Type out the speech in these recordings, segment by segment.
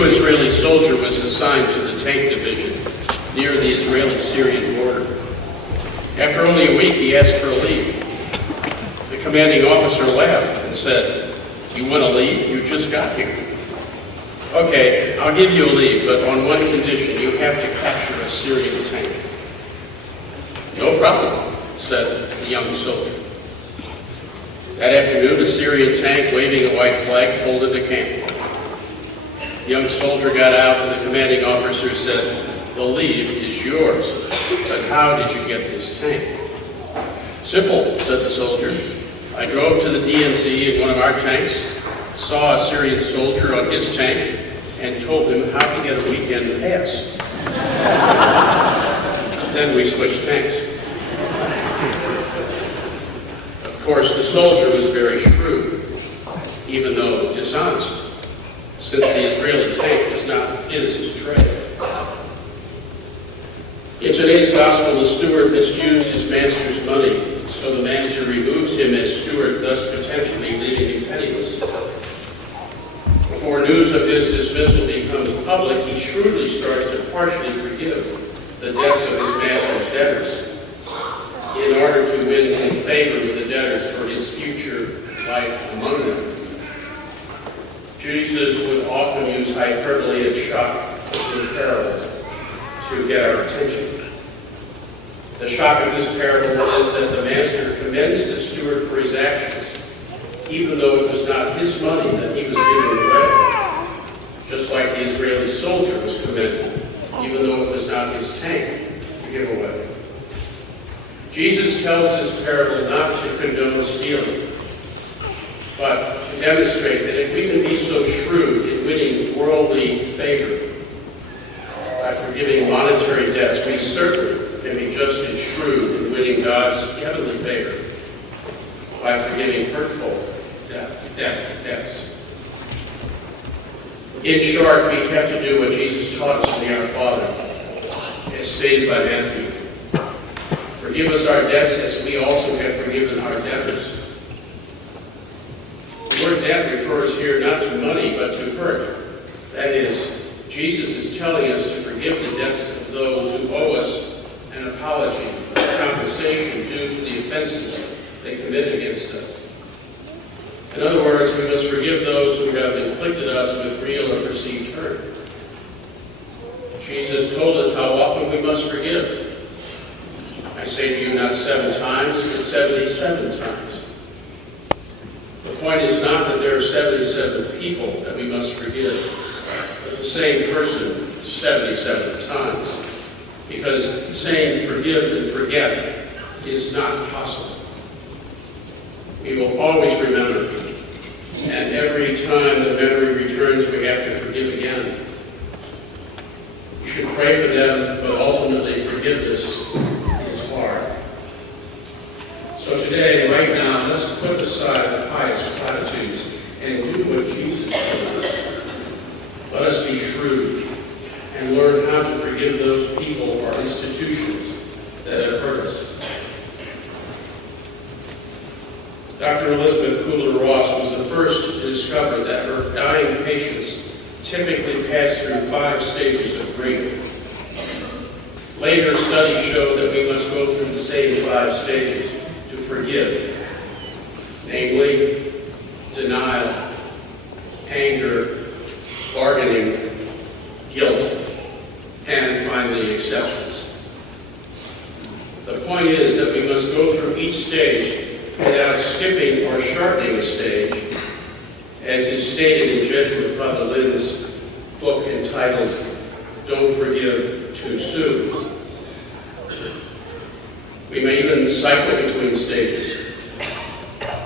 new Israeli soldier was assigned to the tank division near the Israeli-Syrian border. After only a week, he asked for a leave. The commanding officer laughed and said, "You want to leave? You just got here." "Okay, I'll give you a leave, but on one condition: you have to capture a Syrian tank." "No problem," said the young soldier. That afternoon, a Syrian tank waving a white flag pulled into camp. The young soldier got out and the commanding officer said, "The leave is yours, but how did you get this tank?" "Simple," said the soldier. "I drove to the DMZ in one of our tanks, saw a Syrian soldier on his tank, and told him how to get a weekend pass. Then we switched tanks." Of course, the soldier was very shrewd, even though dishonest, since the Israeli tank was not his to trade. In today's gospel, the steward misused his master's money, so the master removes him as steward, thus potentially leaving him penniless. Before news of his dismissal becomes public, he shrewdly starts to partially forgive the debts of his master's debtors in order to win favor with the debtors for his future life among them. Jesus would often use hyperbole and shock in parables to get our attention. The shock of this parable is that the master commends the steward for his actions, even though it was not his money that he was giving away, just like the Israeli soldier was commended, even though it was not his tank to give away. Jesus tells this parable not to condone stealing, but to demonstrate that if we can be so shrewd in winning worldly favor by forgiving monetary debts, we certainly can be just as shrewd in winning God's heavenly favor by forgiving hurtful debts. In short, we have to do what Jesus taught us in the Our Father, as stated by Matthew. "Forgive us our debts as we also have forgiven our debtors." The word debt refers here not to money, but to hurt. That is, Jesus is telling us to forgive the debts of those who owe us an apology, compensation due to the offenses they committed against us. In other words, we must forgive those who have inflicted us with real or perceived hurt. Jesus told us how often we must forgive. I say to you, not 7 times, but 77 times. The point is not that there are 77 people that we must forgive, but the same person 77 times. Because saying forgive and forget is not possible. We will always remember, and every time the memory returns, we have to forgive again. We should pray for them, but ultimately forgiveness is hard. So today, right now, let's put aside the pious platitudes and do what Jesus told us. Let us be shrewd and learn how to forgive those people or institutions that have hurt us. Dr. Elizabeth Kubler-Ross was the first to discover that her dying patients typically pass through 5 stages of grief. Later studies show that we must go through the same 5 stages to forgive, namely denial, anger, bargaining, guilt, and finally acceptance. The point is that we must go through each stage without skipping or shortening a stage, as is stated in Jesuit Father Lynn's book entitled Don't Forgive Too Soon. We may even cycle between stages.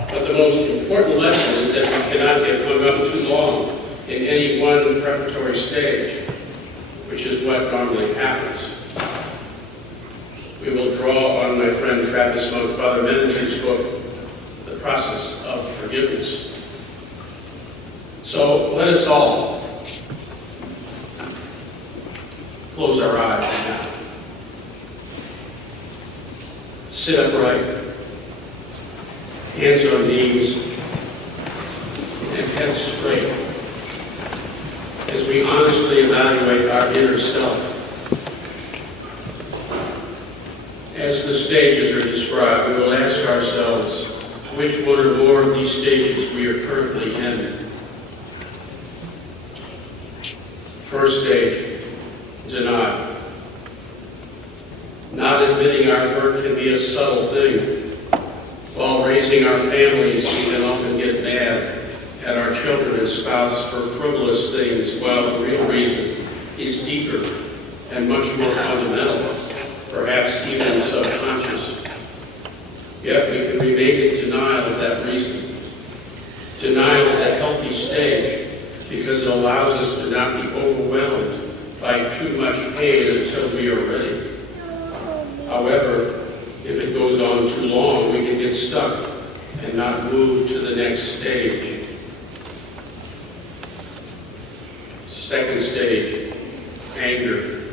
But the most important lesson is that we cannot get hung up too long in any one preparatory stage, which is what normally happens. We will draw on my friend Trappist monk Father Menninger's book, The Process of Forgiveness. So let us all close our eyes now. Sit upright, hands on knees, and head straight. as we honestly evaluate our inner self. As the stages are described, we will ask ourselves which one or more of these stages we are currently in. First stage, denial. Not admitting our hurt can be a subtle thing. While raising our families, we can often get mad at our children and spouse for frivolous things, while the real reason is deeper and much more fundamental, perhaps even subconscious. Yet we can remain in denial of that reason. Denial is a healthy stage because it allows us to not be overwhelmed by too much pain until we are ready. However, if it goes on too long, we can get stuck and not move to the next stage. Second stage, anger.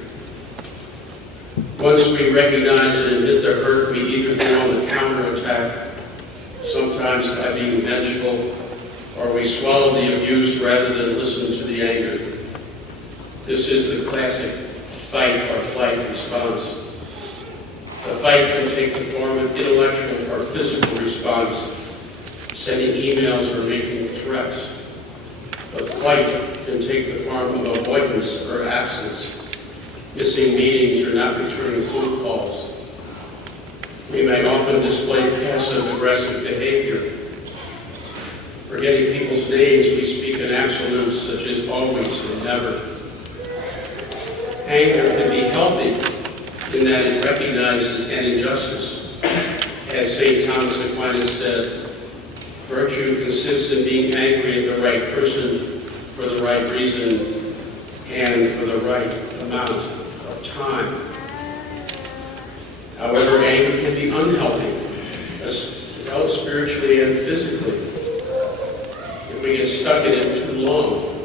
Once we recognize and admit the hurt, we either go on the counterattack, sometimes by being vengeful, or we swallow the abuse rather than listen to the anger. This is the classic fight or flight response. The fight can take the form of intellectual or physical response, sending emails or making threats. The flight can take the form of avoidance or absence, missing meetings or not returning phone calls. We may often display passive-aggressive behavior. Forgetting people's names, we speak in absolutes such as always and never. Anger can be healthy in that it recognizes an injustice. As St. Thomas Aquinas said, virtue consists in being angry at the right person for the right reason and for the right amount of time. However, anger can be unhealthy, both spiritually and physically. If we get stuck in it too long,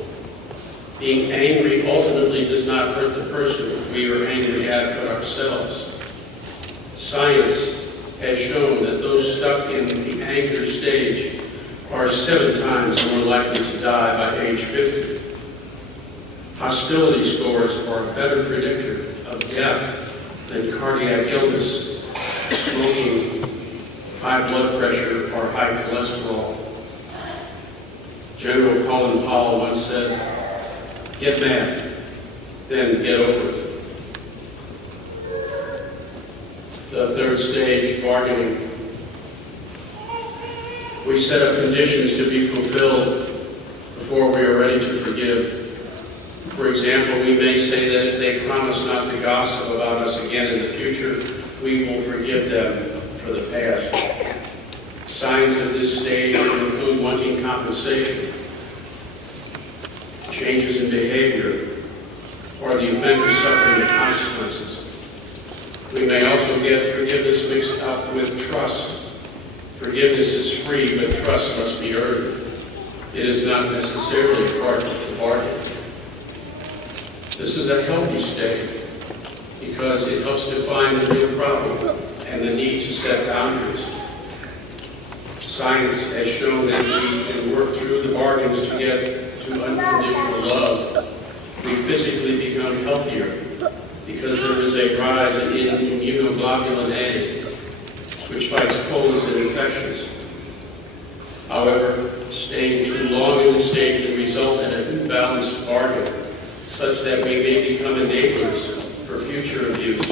being angry ultimately does not hurt the person we are angry at, but ourselves. Science has shown that those stuck in the anger stage are 7 times more likely to die by age 50. Hostility scores are a better predictor of death than cardiac illness, smoking, high blood pressure, or high cholesterol. General Colin Powell once said, "Get mad, then get over it." The third stage, bargaining. We set up conditions to be fulfilled before we are ready to forgive. For example, we may say that if they promise not to gossip about us again in the future, we will forgive them for the past. Signs of this stage include wanting compensation, changes in behavior, or the offender suffering the consequences. We may also get forgiveness mixed up with trust. Forgiveness is free, but trust must be earned. It is not necessarily part of the bargain. This is a healthy state because it helps define the real problem and the need to set boundaries. Science has shown that we can work through the bargains to get to unconditional love. We physically become healthier because there is a rise in immunoglobulin A, which fights colds and infections. However, staying too long in the stage can result in an imbalanced bargain, such that we may become enablers for future abuse,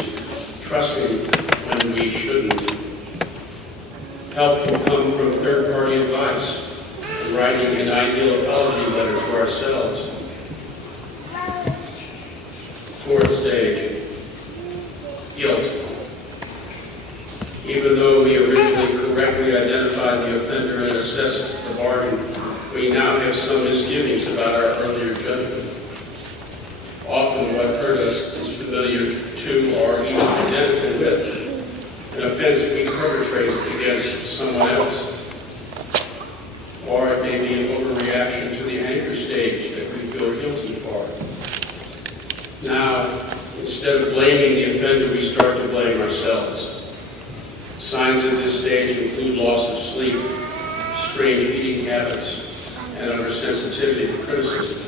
trusting when we shouldn't. Help can come from third-party advice and writing an ideal apology letter to ourselves. Fourth stage, guilt. Even though we originally correctly identified the offender and assessed the bargain, we now have some misgivings about our earlier judgment. Often what hurt us is familiar to or even identical with an offense we perpetrated against someone else. Or it may be an overreaction to the anger stage that we feel guilty for. Now, instead of blaming the offender, we start to blame ourselves. Signs of this stage include loss of sleep, strange eating habits, and oversensitivity to criticism.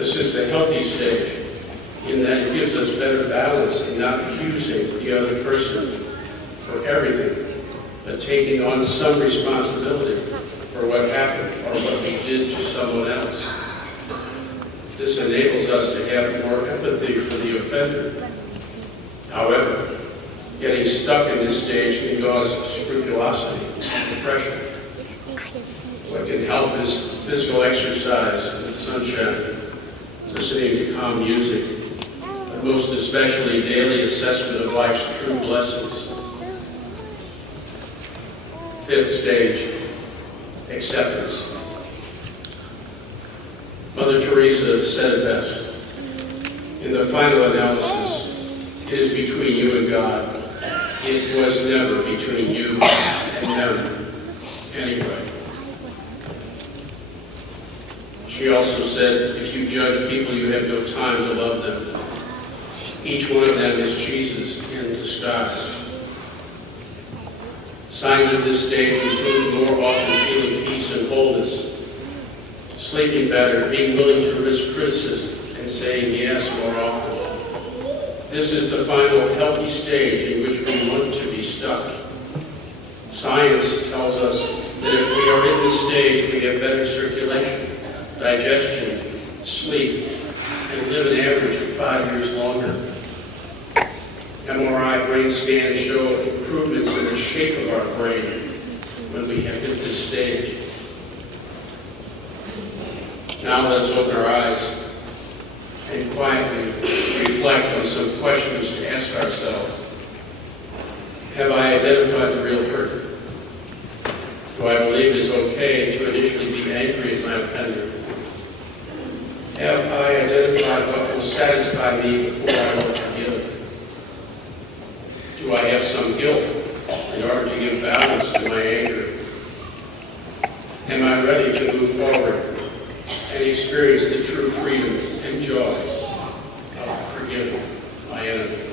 This is the healthy stage, in that it gives us better balance in not accusing the other person for everything, but taking on some responsibility for what happened or what we did to someone else. This enables us to have more empathy for the offender. However, getting stuck in this stage can cause scrupulosity and depression. What can help is physical exercise in the sunshine, listening to calm music, but most especially daily assessment of life's true blessings. Fifth stage, acceptance. Mother Teresa said it best. In the final analysis, it is between you and God. It was never between you and them anyway. She also said, if you judge people, you have no time to love them. Each one of them is Jesus in disguise. Signs of this stage include more often feeling peace and wholeness, sleeping better, being willing to risk criticism, and saying yes more often. This is the final healthy stage in which we want to be stuck. Science tells us that if we are in this stage, we have better circulation, digestion, sleep, and live an average of 5 years longer. MRI brain scans show improvements in the shape of our brain when we have hit this stage. Now let's open our eyes and quietly reflect on some questions to ask ourselves. Have I identified the real hurt? Do I believe it is okay to initially be angry at my offender? Have I identified what will satisfy me before I will forgive? Do I have some guilt in order to give balance to my anger? Am I ready to move forward and experience the true freedom and joy of forgiving my enemy?